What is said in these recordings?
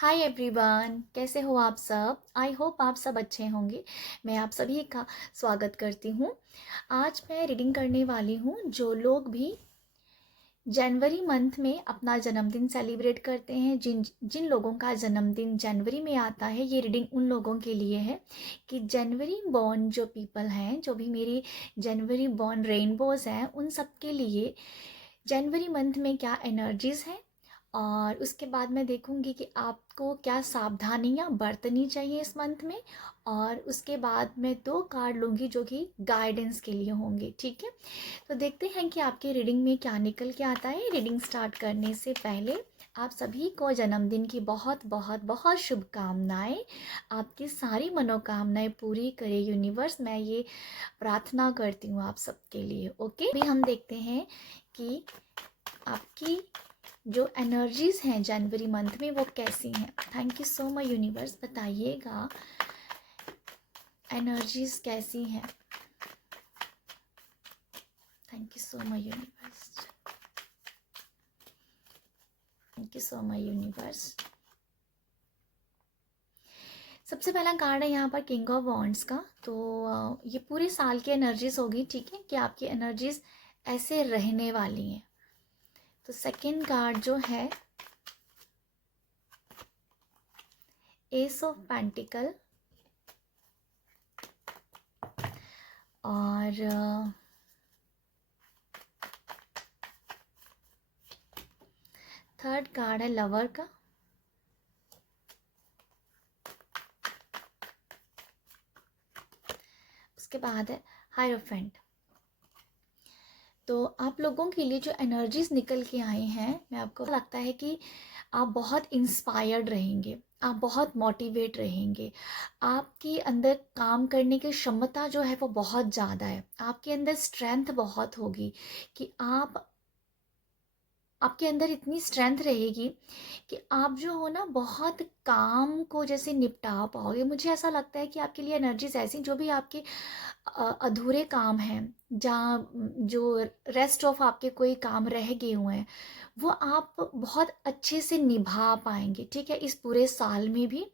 Hi everyone, कैसे हो आप सब। आई होप आप सब अच्छे होंगे। मैं आप सभी का स्वागत करती हूँ। आज मैं रीडिंग करने वाली हूँ जो लोग भी जनवरी मंथ में अपना जन्मदिन सेलिब्रेट करते हैं। जिन जिन लोगों का जन्मदिन जनवरी में आता है, ये रीडिंग उन लोगों के लिए है कि जनवरी बॉर्न जो पीपल हैं, जो भी मेरी जनवरी बॉर्न रेनबोज हैं, उन सब के लिए जनवरी मंथ में क्या एनर्जीज़ हैं। और उसके बाद मैं देखूंगी कि आपको क्या सावधानियां बरतनी चाहिए इस मंथ में। और उसके बाद मैं 2 कार्ड लूँगी जो कि गाइडेंस के लिए होंगे। ठीक है, तो देखते हैं कि आपके रीडिंग में क्या निकल के आता है। रीडिंग स्टार्ट करने से पहले आप सभी को जन्मदिन की बहुत बहुत बहुत शुभकामनाएं। आपकी सारी मनोकामनाएं पूरी करे यूनिवर्स, मैं ये प्रार्थना करती हूँ आप सबके लिए। ओके, अभी हम देखते हैं कि आपकी जो एनर्जीज हैं जनवरी मंथ में वो कैसी हैं। Thank you so much universe, बताइएगा एनर्जीज कैसी हैं। Thank you so much universe, thank you so much universe. सबसे पहला कार्ड है यहाँ पर किंग ऑफ वॉन्ड्स का। तो ये पूरे साल की एनर्जीज होगी। ठीक है, कि आपकी एनर्जीज ऐसे रहने वाली हैं। तो सेकंड कार्ड जो है एस ऑफ पेंटिकल, और थर्ड कार्ड है लवर का। उसके बाद है हायरोफेंट। तो आप लोगों के लिए जो एनर्जीज निकल के आई हैं, मैं आपको लगता है कि आप बहुत इंस्पायर्ड रहेंगे, आप बहुत मोटिवेट रहेंगे। आपके अंदर काम करने की क्षमता जो है वो बहुत ज़्यादा है। आपके अंदर स्ट्रेंथ बहुत होगी कि आपके अंदर इतनी स्ट्रेंथ रहेगी कि आप जो हो ना बहुत काम को जैसे निपटा पाओगे। मुझे ऐसा लगता है कि आपके लिए एनर्जीज ऐसी जो भी आपके अधूरे काम हैं, जहाँ जो रेस्ट ऑफ आपके कोई काम रह गए हुए हैं, वो आप बहुत अच्छे से निभा पाएंगे। ठीक है, इस पूरे साल में भी।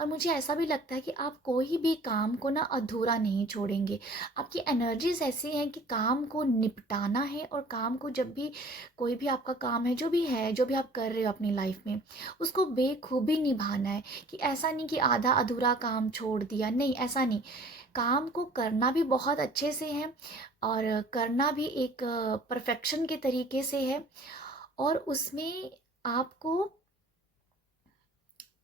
और मुझे ऐसा भी लगता है कि आप कोई भी काम को ना अधूरा नहीं छोड़ेंगे। आपकी एनर्जीज ऐसी हैं कि काम को निपटाना है, और काम को जब भी कोई भी आपका काम है, जो भी है, जो भी आप कर रहे हो अपनी लाइफ में, उसको बेखूबी निभाना है। कि ऐसा नहीं कि आधा अधूरा काम छोड़ दिया, नहीं, ऐसा नहीं। काम को करना भी बहुत अच्छे से है, और करना भी एक परफेक्शन के तरीके से है। और उसमें आपको,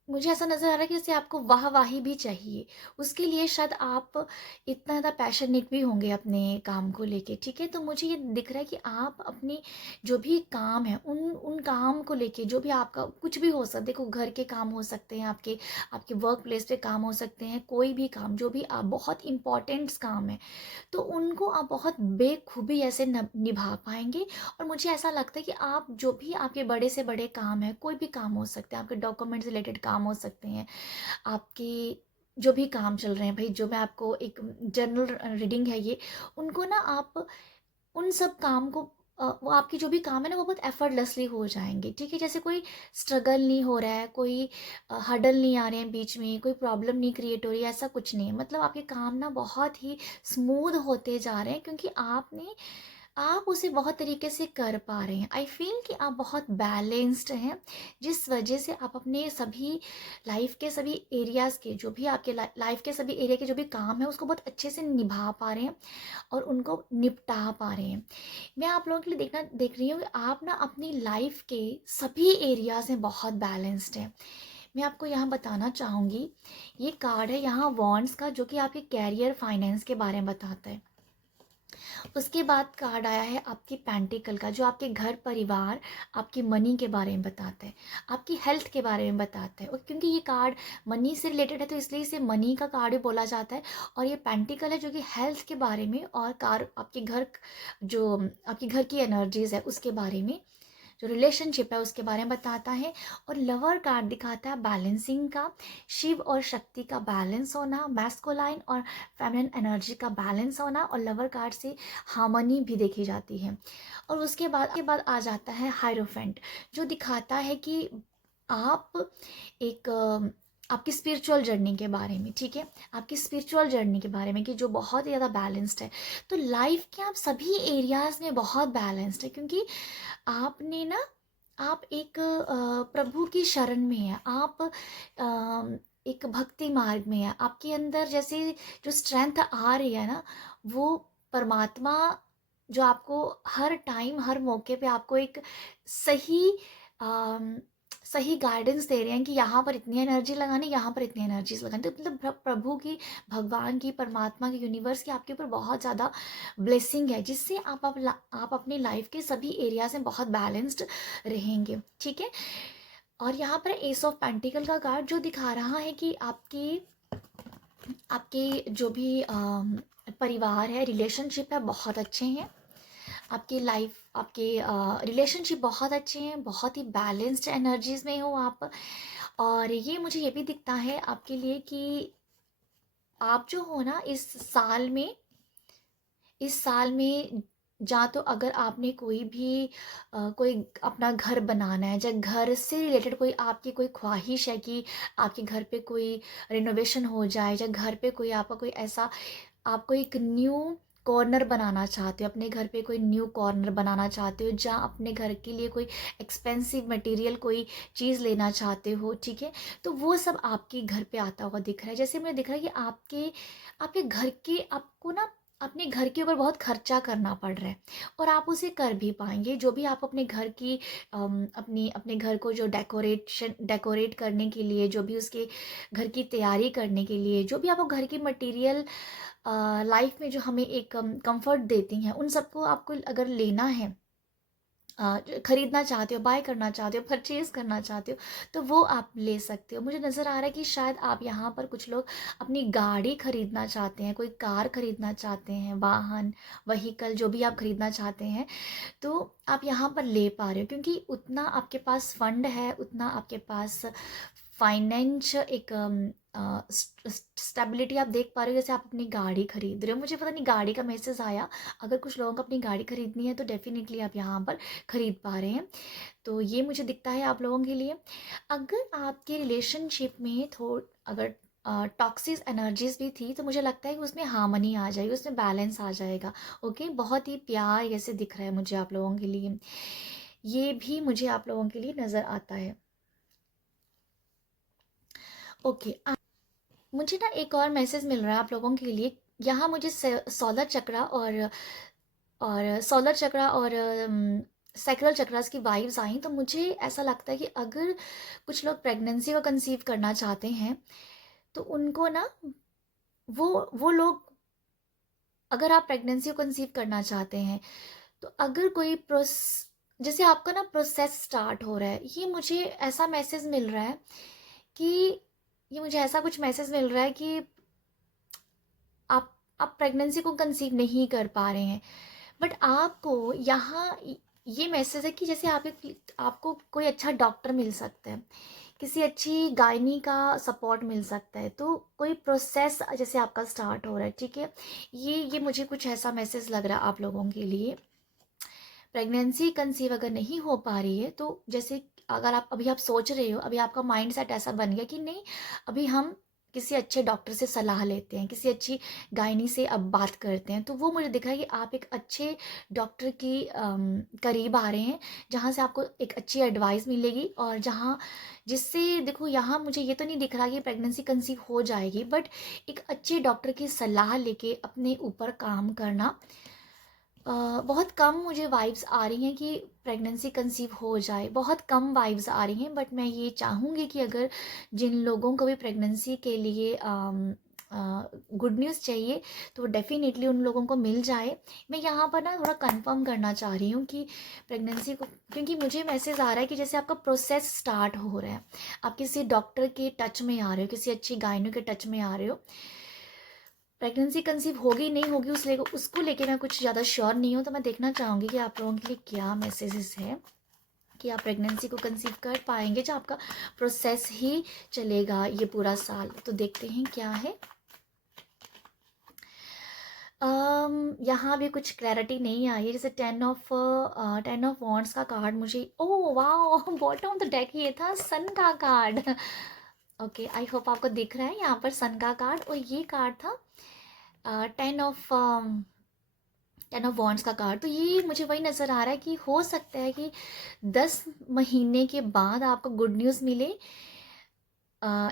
मुझे ऐसा नज़र आ रहा है कि जैसे आपको वाहवाही भी चाहिए। उसके लिए शायद आप इतना ज़्यादा पैशनेट भी होंगे अपने काम को लेके। ठीक है, तो मुझे ये दिख रहा है कि आप अपने जो भी काम है, उन उन काम को लेके, जो भी आपका कुछ भी हो सकता, देखो घर के काम हो सकते हैं, आपके आपके वर्क प्लेस पे काम हो सकते हैं, कोई भी काम जो भी आप बहुत इंपॉर्टेंट्स काम है, तो उनको आप बहुत बेखूबी ऐसे निभा पाएंगे। और मुझे ऐसा लगता है कि आप जो भी आपके बड़े से बड़े काम है, कोई भी काम हो सकते हैं, आपके डॉक्यूमेंट रिलेटेड काम हो सकते हैं, आपके जो भी काम चल रहे हैं भाई, जो मैं आपको एक जनरल रीडिंग है ये, उनको ना आप उन सब काम को वो आपकी जो भी काम है ना, वो बहुत एफर्टलेसली हो जाएंगे। ठीक है, जैसे कोई स्ट्रगल नहीं हो रहा है, कोई हडल नहीं आ रहे हैं बीच में, कोई प्रॉब्लम नहीं क्रिएट हो रही है, ऐसा कुछ नहीं है। मतलब आपके काम ना बहुत ही स्मूथ होते जा रहे हैं, क्योंकि आप उसे बहुत तरीके से कर पा रहे हैं। आई फील कि आप बहुत बैलेंस्ड हैं, जिस वजह से आप अपने सभी लाइफ के सभी एरियाज़ के, जो भी आपके लाइफ के सभी एरिया के जो भी काम है, उसको बहुत अच्छे से निभा पा रहे हैं, और उनको निपटा पा रहे हैं। मैं आप लोगों के लिए देख रही हूँ कि आप ना अपनी लाइफ के सभी एरियाज में बहुत बैलेंस्ड हैं। मैं आपको यहाँ बताना चाहूँगी, ये कार्ड है यहाँ वॉन्ड्स का, जो कि आपके कैरियर फाइनेंस के बारे में बताता है। उसके बाद कार्ड आया है आपकी पेंटिकल का, जो आपके घर परिवार, आपकी मनी के बारे में बताता है, आपकी हेल्थ के बारे में बताता है। और क्योंकि ये कार्ड मनी से रिलेटेड है, तो इसलिए इसे मनी का कार्ड भी बोला जाता है। और ये पेंटिकल है जो कि हेल्थ के बारे में, और कार आपके घर, जो आपके घर की एनर्जीज है उसके बारे में, जो रिलेशनशिप है उसके बारे में बताता है। और लवर कार्ड दिखाता है बैलेंसिंग का, शिव और शक्ति का बैलेंस होना, मैस्कुलाइन और फेमिनिन एनर्जी का बैलेंस होना। और लवर कार्ड से हार्मनी भी देखी जाती है। और उसके बाद आ जाता है हायरोफेंट, जो दिखाता है कि आप एक आपकी स्पिरिचुअल जर्नी के बारे में, ठीक है, आपकी स्पिरिचुअल जर्नी के बारे में कि जो बहुत ही ज़्यादा बैलेंस्ड है। तो लाइफ के आप सभी एरियाज़ में बहुत बैलेंस्ड है, क्योंकि आपने ना, आप एक प्रभु की शरण में है, आप एक भक्ति मार्ग में है, आपके अंदर जैसे जो स्ट्रेंथ आ रही है ना, वो परमात्मा जो आपको हर टाइम हर मौके पे आपको एक सही अम, सही गाइडेंस दे रहे हैं कि यहाँ पर इतनी एनर्जी लगानी, यहाँ पर इतनी एनर्जीज लगानी। तो मतलब प्रभु की, भगवान की, परमात्मा की, यूनिवर्स की आपके ऊपर बहुत ज़्यादा ब्लेसिंग है, जिससे आप अपनी लाइफ के सभी एरियाज में बहुत बैलेंस्ड रहेंगे, ठीक है। और यहाँ पर एस ऑफ पेंटिकल का कार्ड जो दिखा रहा है कि आपकी आपके जो भी परिवार है, रिलेशनशिप है, बहुत अच्छे हैं। आपकी लाइफ, आपके रिलेशनशिप बहुत अच्छे हैं, बहुत ही बैलेंस्ड एनर्जीज में हो आप। और ये मुझे ये भी दिखता है आपके लिए कि आप जो हो ना, इस साल में या तो अगर आपने कोई भी कोई अपना घर बनाना है, या घर से रिलेटेड कोई आपकी कोई ख्वाहिश है कि आपके घर पे कोई रिनोवेशन हो जाए, या घर पे कोई आपका कोई ऐसा, आपको एक न्यू कॉर्नर बनाना चाहते हो, अपने घर पे कोई न्यू कॉर्नर बनाना चाहते हो, जहाँ अपने घर के लिए कोई एक्सपेंसिव मटेरियल कोई चीज़ लेना चाहते हो, ठीक है। तो वो सब आपके घर पे आता हुआ दिख रहा है। जैसे मुझे दिख रहा है कि आपके आपके घर के आपको ना अपने घर के ऊपर बहुत खर्चा करना पड़ रहा है, और आप उसे कर भी पाएंगे। जो भी आप अपने घर की अपने घर को जो डेकोरेट करने के लिए, जो भी उसके घर की तैयारी करने के लिए, जो भी आपको घर की मटेरियल लाइफ में जो हमें एक कंफर्ट देती हैं, उन सबको आपको अगर लेना है, खरीदना चाहते हो, बाय करना चाहते हो, परचेज़ करना चाहते हो, तो वो आप ले सकते हो। मुझे नज़र आ रहा है कि शायद आप यहाँ पर कुछ लोग अपनी गाड़ी खरीदना चाहते हैं, कोई कार खरीदना चाहते हैं, वाहन, व्हीकल जो भी आप खरीदना चाहते हैं, तो आप यहाँ पर ले पा रहे हो, क्योंकि उतना आपके पास फंड है, उतना आपके पास फाइनेंस एक स्टेबिलिटी आप देख पा रहे हो। जैसे आप अपनी गाड़ी खरीद रहे हो, मुझे पता नहीं गाड़ी का मैसेज आया, अगर कुछ लोगों को अपनी गाड़ी खरीदनी है तो डेफिनेटली आप यहाँ पर खरीद पा रहे हैं। तो ये मुझे दिखता है आप लोगों के लिए। अगर आपके रिलेशनशिप में अगर टॉक्सिक एनर्जीज भी थी, तो मुझे लगता है कि उसमें हार्मनी आ जाएगी, उसमें बैलेंस आ जाएगा। ओके, बहुत ही प्यार जैसे दिख रहा है मुझे आप लोगों के लिए, ये भी मुझे आप लोगों के लिए नज़र आता है। ओके, मुझे ना एक और मैसेज मिल रहा है आप लोगों के लिए। यहाँ मुझे सोलर चक्रा और सोलर चक्रा और सैक्रल चक्रास की वाइब्स आई, तो मुझे ऐसा लगता है कि अगर कुछ लोग प्रेगनेंसी को कंसीव करना चाहते हैं, तो उनको ना, वो लोग, अगर आप प्रेगनेंसी को कंसीव करना चाहते हैं, तो अगर कोई जैसे आपका ना प्रोसेस स्टार्ट हो रहा है, ये मुझे ऐसा मैसेज मिल रहा है कि ये मुझे ऐसा कुछ मैसेज मिल रहा है कि आप प्रेगनेंसी को कंसीव नहीं कर पा रहे हैं, बट आपको यहाँ ये मैसेज है कि जैसे आपको कोई अच्छा डॉक्टर मिल सकता है, किसी अच्छी गायनी का सपोर्ट मिल सकता है, तो कोई प्रोसेस जैसे आपका स्टार्ट हो रहा है, ठीक है। ये मुझे कुछ ऐसा मैसेज लग रहा है आप लोगों के लिए। प्रेगनेंसी कंसीव अगर नहीं हो पा रही है, तो जैसे अगर आप सोच रहे हो, अभी आपका माइंड सेट ऐसा बन गया कि नहीं, अभी हम किसी अच्छे डॉक्टर से सलाह लेते हैं, किसी अच्छी गायनी से अब बात करते हैं, तो वो मुझे दिखा है कि आप एक अच्छे डॉक्टर की करीब आ रहे हैं, जहाँ से आपको एक अच्छी एडवाइस मिलेगी, और जिससे देखो, यहाँ मुझे ये तो नहीं दिख रहा कि प्रेगनेंसी कंसीव हो जाएगी, बट एक अच्छे डॉक्टर की सलाह लेके अपने ऊपर काम करना। बहुत कम मुझे वाइब्स आ रही हैं कि प्रेगनेंसी कंसीव हो जाए, बहुत कम वाइब्स आ रही हैं, बट मैं ये चाहूँगी कि अगर जिन लोगों को भी प्रेगनेंसी के लिए गुड न्यूज़ चाहिए, तो डेफ़िनेटली उन लोगों को मिल जाए। मैं यहाँ पर ना थोड़ा कंफर्म करना चाह रही हूँ कि प्रेगनेंसी को, क्योंकि मुझे मैसेज आ रहा है कि जैसे आपका प्रोसेस स्टार्ट हो रहा है, आप किसी डॉक्टर के टच में आ रहे हो, किसी अच्छी गायनों के टच में आ रहे हो। प्रेगनेंसी कंसीव होगी नहीं होगी उसको लेके मैं कुछ ज़्यादा श्योर नहीं हूँ, तो मैं देखना चाहूँगी कि आप लोगों के लिए क्या मैसेजेस है कि आप प्रेगनेंसी को कंसीव कर पाएंगे, जो आपका प्रोसेस ही चलेगा ये पूरा साल। तो देखते हैं क्या है। यहाँ भी कुछ क्लैरिटी नहीं आई है। जैसे 10 ऑफ वॉन्ड्स का कार्ड मुझे, oh wow bottom of the deck ये था सन का कार्ड। ओके, आई होप आपको दिख रहा है यहाँ पर सन का कार्ड, और ये कार्ड था 10 ऑफ वॉन्ड्स का कार्ड। तो ये मुझे वही नज़र आ रहा है कि हो सकता है कि 10 महीने के बाद आपको गुड न्यूज़ मिले।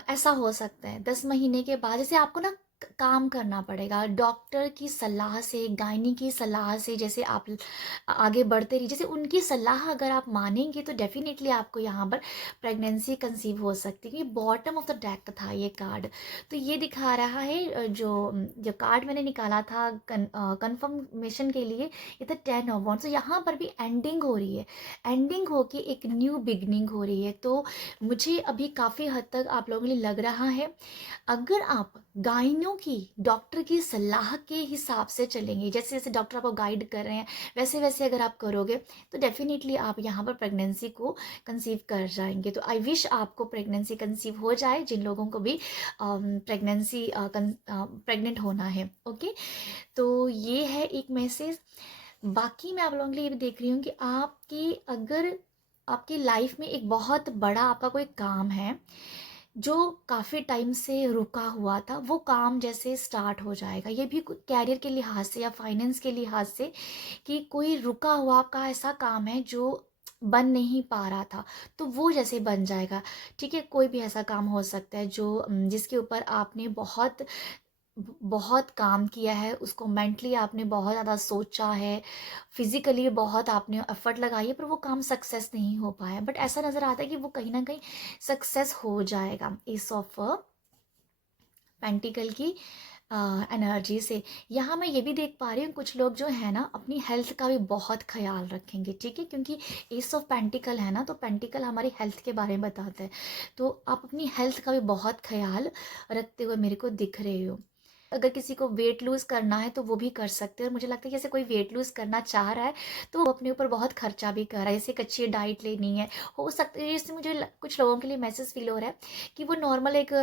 ऐसा हो सकता है 10 महीने के बाद, जैसे आपको ना काम करना पड़ेगा डॉक्टर की सलाह से, गायनी की सलाह से। जैसे आप आगे बढ़ते रहिए, जैसे उनकी सलाह अगर आप मानेंगे तो डेफिनेटली आपको यहाँ पर प्रेगनेंसी कंसीव हो सकती है। ये बॉटम ऑफ द डेक था ये कार्ड। तो ये दिखा रहा है जो कार्ड मैंने निकाला था कंफर्मेशन के लिए, ये था 10 ऑफ वॉन्ड्स। तो यहाँ पर भी एंडिंग हो रही है, एंडिंग होके एक न्यू बिगनिंग हो रही है। तो मुझे अभी काफ़ी हद तक आप लोगों के लिए लग रहा है, अगर आप गाइनों की, डॉक्टर की सलाह के हिसाब से चलेंगे, जैसे जैसे डॉक्टर आपको गाइड कर रहे हैं वैसे वैसे अगर आप करोगे, तो डेफिनेटली आप यहाँ पर प्रेगनेंसी को कंसीव कर जाएंगे। तो आई विश आपको प्रेगनेंसी कंसीव हो जाए, जिन लोगों को भी प्रेग्नेंट होना है। ओके, तो ये है एक मैसेज। बाकी मैं आप लोगों के लिए ये भी देख रही हूँ कि अगर आपकी लाइफ में एक बहुत बड़ा आपका कोई काम है जो काफ़ी टाइम से रुका हुआ था, वो काम जैसे स्टार्ट हो जाएगा। ये भी कैरियर के लिहाज से या फाइनेंस के लिहाज से, कि कोई रुका हुआ आपका ऐसा काम है जो बन नहीं पा रहा था, तो वो जैसे बन जाएगा। ठीक है, कोई भी ऐसा काम हो सकता है जो जिसके ऊपर आपने बहुत बहुत काम किया है, उसको मेंटली आपने बहुत ज़्यादा सोचा है, फिजिकली बहुत आपने एफर्ट लगाई है, पर वो काम सक्सेस नहीं हो पाया। बट ऐसा नज़र आता है कि वो कहीं ना कहीं सक्सेस हो जाएगा एस ऑफ पेंटिकल की एनर्जी से। यहाँ मैं ये भी देख पा रही हूँ कुछ लोग जो है ना अपनी हेल्थ का भी बहुत ख्याल रखेंगे। ठीक है, क्योंकि एस ऑफ पेंटिकल है ना, तो पेंटिकल हमारी हेल्थ के बारे में बताता है। तो आप अपनी हेल्थ का भी बहुत ख्याल रखते हुए मेरे को दिख रहे हो। अगर किसी को वेट लूज़ करना है तो वो भी कर सकते हैं। और मुझे लगता है कि जैसे कोई वेट लूज़ करना चाह रहा है तो वो अपने ऊपर बहुत खर्चा भी कर रहा है। जैसे एक अच्छी डाइट लेनी है, हो सकता है जैसे मुझे कुछ लोगों के लिए मैसेज फील हो रहा है कि वो नॉर्मल एक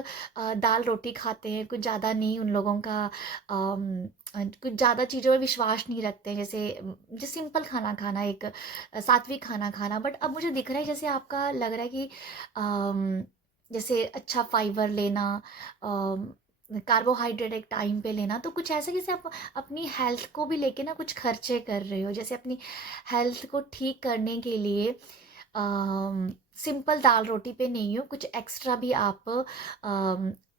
दाल रोटी खाते हैं, कुछ ज़्यादा नहीं उन लोगों का, कुछ ज़्यादा चीज़ों में विश्वास नहीं रखते हैं। जैसे सिंपल खाना खाना, एक सात्विक खाना खाना। बट अब मुझे दिख रहा है जैसे आपका लग रहा है कि जैसे अच्छा फाइबर लेना, कार्बोहाइड्रेट एक टाइम पे लेना, तो कुछ ऐसा जैसे आप अपनी हेल्थ को भी लेके ना कुछ खर्चे कर रहे हो। जैसे अपनी हेल्थ को ठीक करने के लिए सिंपल दाल रोटी पे नहीं हो, कुछ एक्स्ट्रा भी आप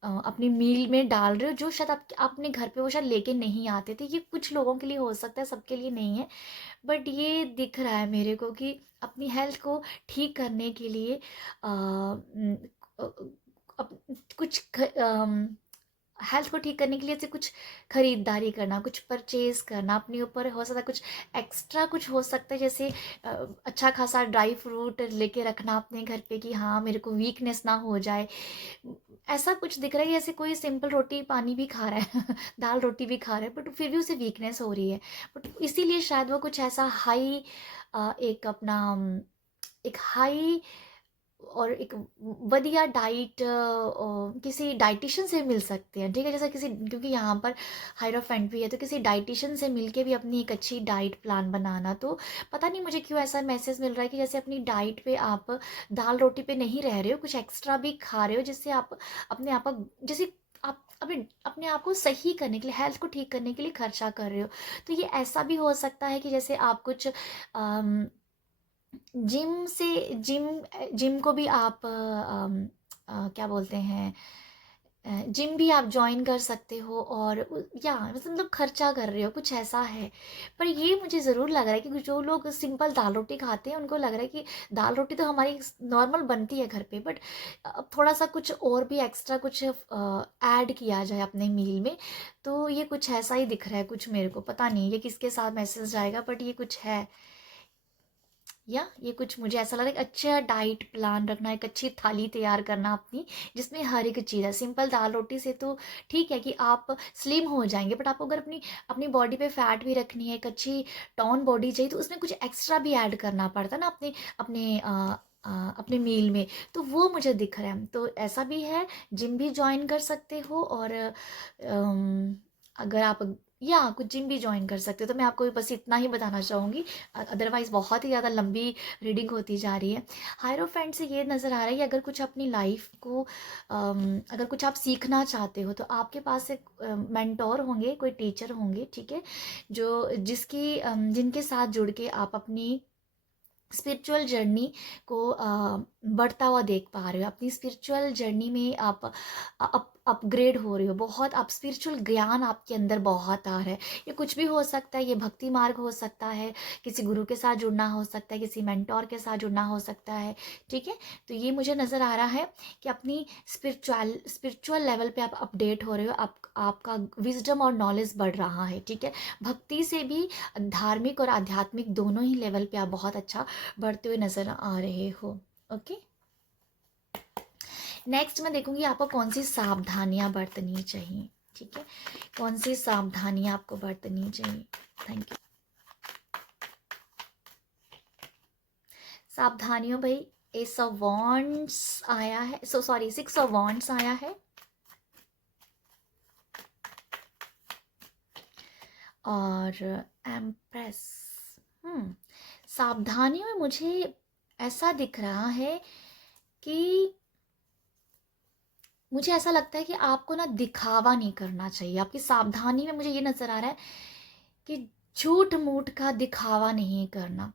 अपनी मील में डाल रहे हो, जो शायद आप अपने घर पे वो शायद लेके नहीं आते थे। ये कुछ लोगों के लिए हो सकता है, सबके लिए नहीं है। बट ये दिख रहा है मेरे को कि अपनी हेल्थ को ठीक करने के लिए कुछ हेल्थ को ठीक करने के लिए से कुछ खरीदारी करना, कुछ परचेज करना, अपने ऊपर हो सकता है कुछ एक्स्ट्रा, कुछ हो सकता है जैसे अच्छा खासा ड्राई फ्रूट लेके रखना अपने घर पे कि हाँ मेरे को वीकनेस ना हो जाए। ऐसा कुछ दिख रहा है जैसे कोई सिंपल रोटी पानी भी खा रहा है दाल रोटी भी खा रहा है, बट फिर भी उसे वीकनेस हो रही है। बट इसीलिए शायद वो कुछ ऐसा हाई, एक अपना एक हाई और एक बढ़िया डाइट किसी डाइटिशियन से मिल सकते हैं। ठीक है, जैसे किसी, क्योंकि यहाँ पर हायरोफेंट भी है, तो किसी डाइटिशियन से मिलके भी अपनी एक अच्छी डाइट प्लान बनाना। तो पता नहीं मुझे क्यों ऐसा मैसेज मिल रहा है कि जैसे अपनी डाइट पे आप दाल रोटी पे नहीं रह रहे हो, कुछ एक्स्ट्रा भी खा रहे हो, जिससे आप अपने आप जैसे आप अपने अपने आप को सही करने के लिए, हेल्थ को ठीक करने के लिए खर्चा कर रहे हो। तो ये ऐसा भी हो सकता है कि जैसे आप कुछ जिम से जिम जिम को भी आप क्या बोलते हैं, जिम भी आप ज्वाइन कर सकते हो, और या मतलब खर्चा कर रहे हो, कुछ ऐसा है। पर ये मुझे ज़रूर लग रहा है कि जो लोग सिंपल दाल रोटी खाते हैं उनको लग रहा है कि दाल रोटी तो हमारी नॉर्मल बनती है घर पे, बट अब थोड़ा सा कुछ और भी एक्स्ट्रा कुछ ऐड किया जाए अपने मील में। तो ये कुछ ऐसा ही दिख रहा है कुछ, मेरे को पता नहीं ये किसके साथ मैसेज जाएगा, बट ये कुछ है। या ये कुछ मुझे ऐसा लग रहा है, एक अच्छा डाइट प्लान रखना, एक अच्छी थाली तैयार करना अपनी, जिसमें हर एक चीज़ है। सिंपल दाल रोटी से तो ठीक है कि आप स्लिम हो जाएंगे, बट आपको अगर अपनी अपनी बॉडी पे फैट भी रखनी है, एक अच्छी टॉन बॉडी चाहिए, तो उसमें कुछ एक्स्ट्रा भी ऐड करना पड़ता है ना अपने अपने अपने मील में। तो वो मुझे दिख रहा है, तो ऐसा भी है। जिम भी ज्वाइन कर सकते हो, और अगर आप या कुछ जिम भी जॉइन कर सकते हो। तो मैं आपको बस इतना ही बताना चाहूँगी, अदरवाइज़ बहुत ही ज़्यादा लंबी रीडिंग होती जा रही है। हायरोफेंट से ये नज़र आ रहा है कि अगर कुछ अपनी लाइफ को अगर कुछ आप सीखना चाहते हो तो आपके पास एक मेंटोर होंगे, कोई टीचर होंगे, ठीक है, जो जिनके साथ जुड़ के आप अपनी स्पिरिचुअल जर्नी को बढ़ता हुआ देख पा रहे हो। अपनी स्पिरिचुअल जर्नी में आप अपग्रेड हो रहे हो, बहुत आप स्पिरिचुअल ज्ञान आपके अंदर बहुत आ रहा है। ये कुछ भी हो सकता है, ये भक्ति मार्ग हो सकता है, किसी गुरु के साथ जुड़ना हो सकता है, किसी मेंटोर के साथ जुड़ना हो सकता है, ठीक है। तो ये मुझे नज़र आ रहा है कि अपनी स्पिरिचुअल लेवल पे आप अपडेट हो रहे हो, आपका विजडम और नॉलेज बढ़ रहा है, ठीक है। भक्ति से भी धार्मिक और आध्यात्मिक दोनों ही लेवल पे आप बहुत अच्छा बढ़ते हुए नज़र आ रहे हो। ओके, नेक्स्ट मैं देखूंगी आपको कौन सी सावधानियां बरतनी चाहिए, ठीक है, कौन सी सावधानियां आपको बरतनी चाहिए। Thank you. सावधानियों भाई, एस ऑफ वॉन्ड्स आया है, सॉरी 6 ऑफ वॉन्ड्स आया है, और एम्प्रेस। सावधानियों में मुझे ऐसा दिख रहा है कि मुझे ऐसा लगता है कि आपको ना दिखावा नहीं करना चाहिए। आपकी सावधानी में मुझे ये नज़र आ रहा है कि झूठ मूठ का दिखावा नहीं करना।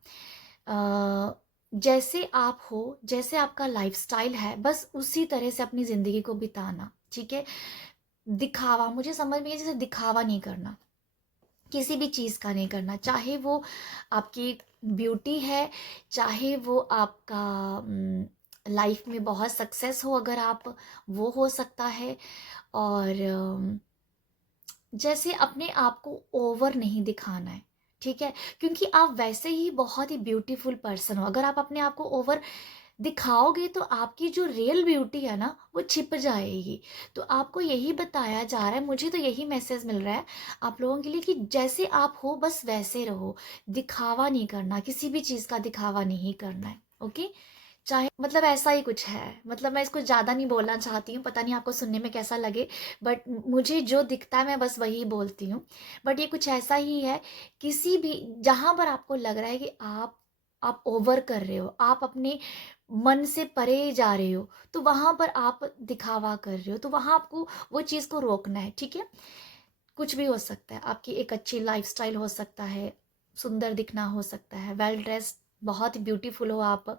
जैसे आप हो, जैसे आपका लाइफस्टाइल है, बस उसी तरह से अपनी ज़िंदगी को बिताना, ठीक है। दिखावा मुझे समझ में, जैसे दिखावा नहीं करना, किसी भी चीज़ का नहीं करना, चाहे वो आपकी ब्यूटी है, चाहे वो आपका लाइफ में बहुत सक्सेस हो, अगर आप, वो हो सकता है। और जैसे अपने आप को ओवर नहीं दिखाना है, ठीक है, क्योंकि आप वैसे ही बहुत ही ब्यूटीफुल पर्सन हो। अगर आप अपने आप को ओवर दिखाओगे तो आपकी जो रियल ब्यूटी है ना वो छिप जाएगी। तो आपको यही बताया जा रहा है, मुझे तो यही मैसेज मिल रहा है आप लोगों के लिए, कि जैसे आप हो बस वैसे रहो, दिखावा नहीं करना, किसी भी चीज़ का दिखावा नहीं करना है। ओके, चाहे मतलब ऐसा ही कुछ है, मतलब मैं इसको ज़्यादा नहीं बोलना चाहती हूँ, पता नहीं आपको सुनने में कैसा लगे, बट मुझे जो दिखता है मैं बस वही बोलती हूँ। बट ये कुछ ऐसा ही है, किसी भी जहाँ पर आपको लग रहा है कि आप ओवर कर रहे हो, आप अपने मन से परे जा रहे हो, तो वहाँ पर आप दिखावा कर रहे हो, तो वहाँ आपको वो चीज़ को रोकना है, ठीक है। कुछ भी हो सकता है, आपकी एक अच्छी लाइफस्टाइल हो सकता है, सुंदर दिखना हो सकता है, वेल ड्रेस्ड, बहुत ब्यूटीफुल हो आप,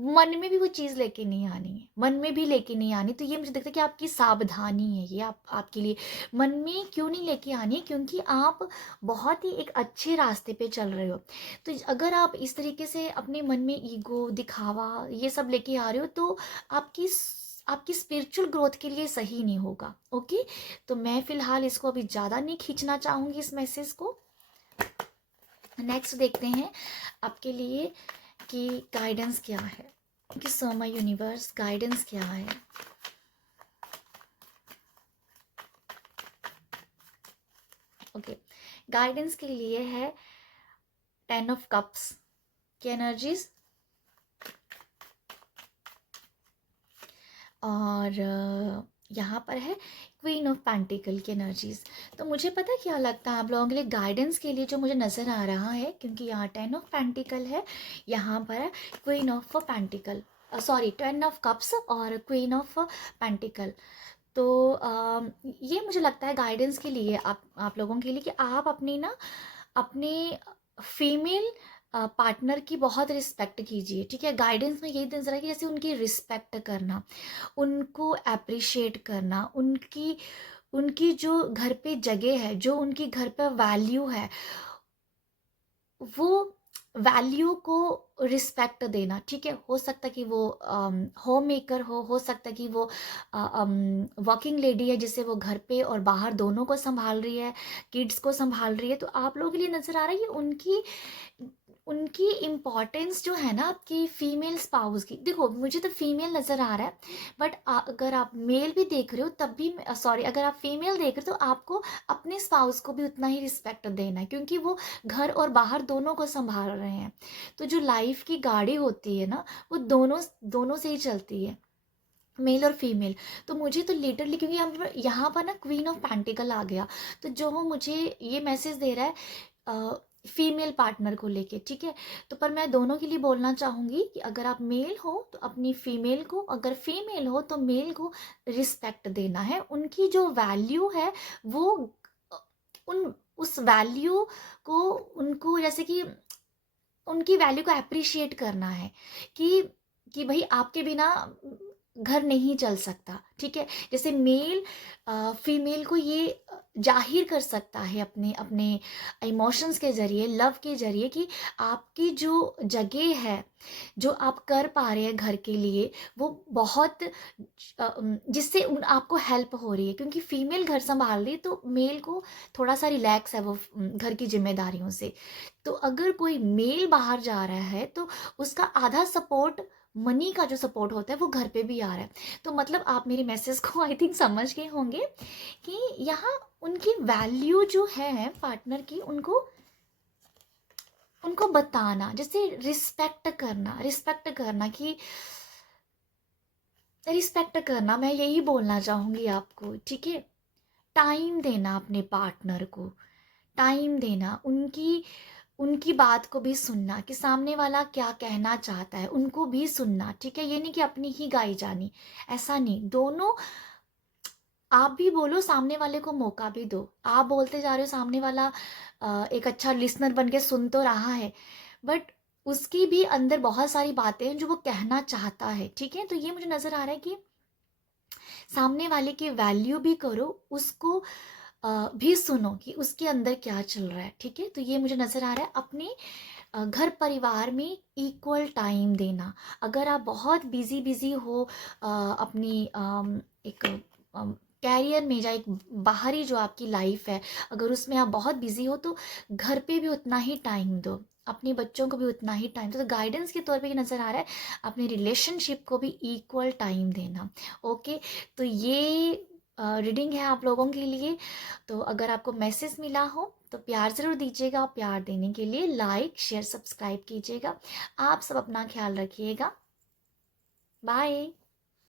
मन में भी वो चीज़ लेके नहीं आनी है, मन में भी लेके नहीं आनी। तो ये मुझे लगता है कि आपकी सावधानी है ये, आपके लिए मन में क्यों नहीं लेके आनी है, क्योंकि आप बहुत ही एक अच्छे रास्ते पे चल रहे हो। तो अगर आप इस तरीके से अपने मन में ईगो, दिखावा, ये सब लेके आ रहे हो, तो आपकी आपकी स्पिरिचुअल ग्रोथ के लिए सही नहीं होगा। ओके, तो मैं फिलहाल इसको अभी ज़्यादा नहीं खींचना चाहूँगी इस मैसेज को। नेक्स्ट देखते हैं आपके लिए कि गाइडेंस क्या है, कि सो माय यूनिवर्स गाइडेंस क्या है। ओके, गाइडेंस के लिए है 10 ऑफ कप्स की एनर्जीज, और यहाँ पर है क्वीन ऑफ पेंटिकल की एनर्जीज। तो मुझे पता क्या लगता है आप लोगों के लिए गाइडेंस के लिए जो मुझे नज़र आ रहा है, क्योंकि यहाँ 10 ऑफ पेंटिकल है, यहाँ पर है queen of pentacle, sorry 10 of cups और क्वीन ऑफ पेंटिकल। तो ये मुझे लगता है गाइडेंस के लिए आप लोगों के लिए, कि आप अपनी ना अपने फीमेल पार्टनर की बहुत रिस्पेक्ट कीजिए, ठीक है। गाइडेंस में यही नजर है कि जैसे उनकी रिस्पेक्ट करना, उनको अप्रिशिएट करना, उनकी उनकी जो घर पे जगह है, जो उनकी घर पे वैल्यू है, वो वैल्यू को रिस्पेक्ट देना, ठीक है। हो सकता है कि वो होम मेकर हो सकता है कि वो वर्किंग लेडी है, जिससे वो घर पे और बाहर दोनों को संभाल रही है, किड्स को संभाल रही है। तो आप लोगों के लिए नज़र आ रहा है कि उनकी उनकी इम्पॉर्टेंस जो है ना, आपकी फीमेल स्पाउस की, देखो मुझे तो फीमेल नज़र आ रहा है, बट अगर आप मेल भी देख रहे हो तब भी, सॉरी अगर आप फीमेल देख रहे हो तो आपको अपने स्पाउस को भी उतना ही रिस्पेक्ट देना है, क्योंकि वो घर और बाहर दोनों को संभाल रहे हैं। तो जो लाइफ की गाड़ी होती है ना, वो दोनों दोनों से ही चलती है। मेल और फीमेल। तो मुझे तो लिटरली, क्योंकि यहाँ पर ना क्वीन ऑफ पेंटिकल आ गया, तो जो वो मुझे ये मैसेज दे रहा है फीमेल पार्टनर को लेके, ठीक है। तो पर मैं दोनों के लिए बोलना चाहूँगी कि अगर आप मेल हो तो अपनी फीमेल को, अगर फीमेल हो तो मेल को रिस्पेक्ट देना है। उनकी जो वैल्यू है वो अ, उन उस वैल्यू को, उनको जैसे कि उनकी वैल्यू को एप्रिशिएट करना है कि भाई आपके बिना घर नहीं चल सकता, ठीक है। जैसे मेल फीमेल को ये जाहिर कर सकता है अपने अपने इमोशंस के ज़रिए, लव के ज़रिए, कि आपकी जो जगह है, जो आप कर पा रहे हैं घर के लिए, वो बहुत जिससे आपको हेल्प हो रही है, क्योंकि फीमेल घर संभाल रही है तो मेल को थोड़ा सा रिलैक्स है वो घर की जिम्मेदारियों से। तो अगर कोई मेल बाहर जा रहा है तो उसका आधा सपोर्ट, मनी का जो सपोर्ट होता है, वो घर पे भी आ रहा है। तो मतलब आप मेरे मैसेज को आई थिंक समझ गए होंगे कि यहाँ उनकी वैल्यू जो है पार्टनर की, उनको उनको बताना, जैसे रिस्पेक्ट करना कि रिस्पेक्ट करना, मैं यही बोलना चाहूँगी आपको, ठीक है। टाइम देना अपने पार्टनर को, टाइम देना, उनकी उनकी बात को भी सुनना कि सामने वाला क्या कहना चाहता है, उनको भी सुनना, ठीक है। ये नहीं कि अपनी ही गाई जानी, ऐसा नहीं। दोनों, आप भी बोलो, सामने वाले को मौका भी दो। आप बोलते जा रहे हो, सामने वाला एक अच्छा लिसनर बन के सुन तो रहा है, बट उसकी भी अंदर बहुत सारी बातें हैं जो वो कहना चाहता है, ठीक है। तो ये मुझे नज़र आ रहा है कि सामने वाले की वैल्यू भी करो, उसको भी सुनो कि उसके अंदर क्या चल रहा है, ठीक है। तो ये मुझे नज़र आ रहा है। अपने घर परिवार में इक्वल टाइम देना। अगर आप बहुत बिजी बिजी हो अपनी एक कैरियर में, या एक बाहरी जो आपकी लाइफ है, अगर उसमें आप बहुत बिजी हो, तो घर पे भी उतना ही टाइम दो, अपने बच्चों को भी उतना ही टाइम दो। तो गाइडेंस के तौर पे ये नज़र आ रहा है, अपने रिलेशनशिप को भी इक्वल टाइम देना। ओके, तो ये रीडिंग है आप लोगों के लिए। तो अगर आपको मैसेज मिला हो तो प्यार ज़रूर दीजिएगा। प्यार देने के लिए लाइक शेयर सब्सक्राइब कीजिएगा। आप सब अपना ख्याल रखिएगा। बाय।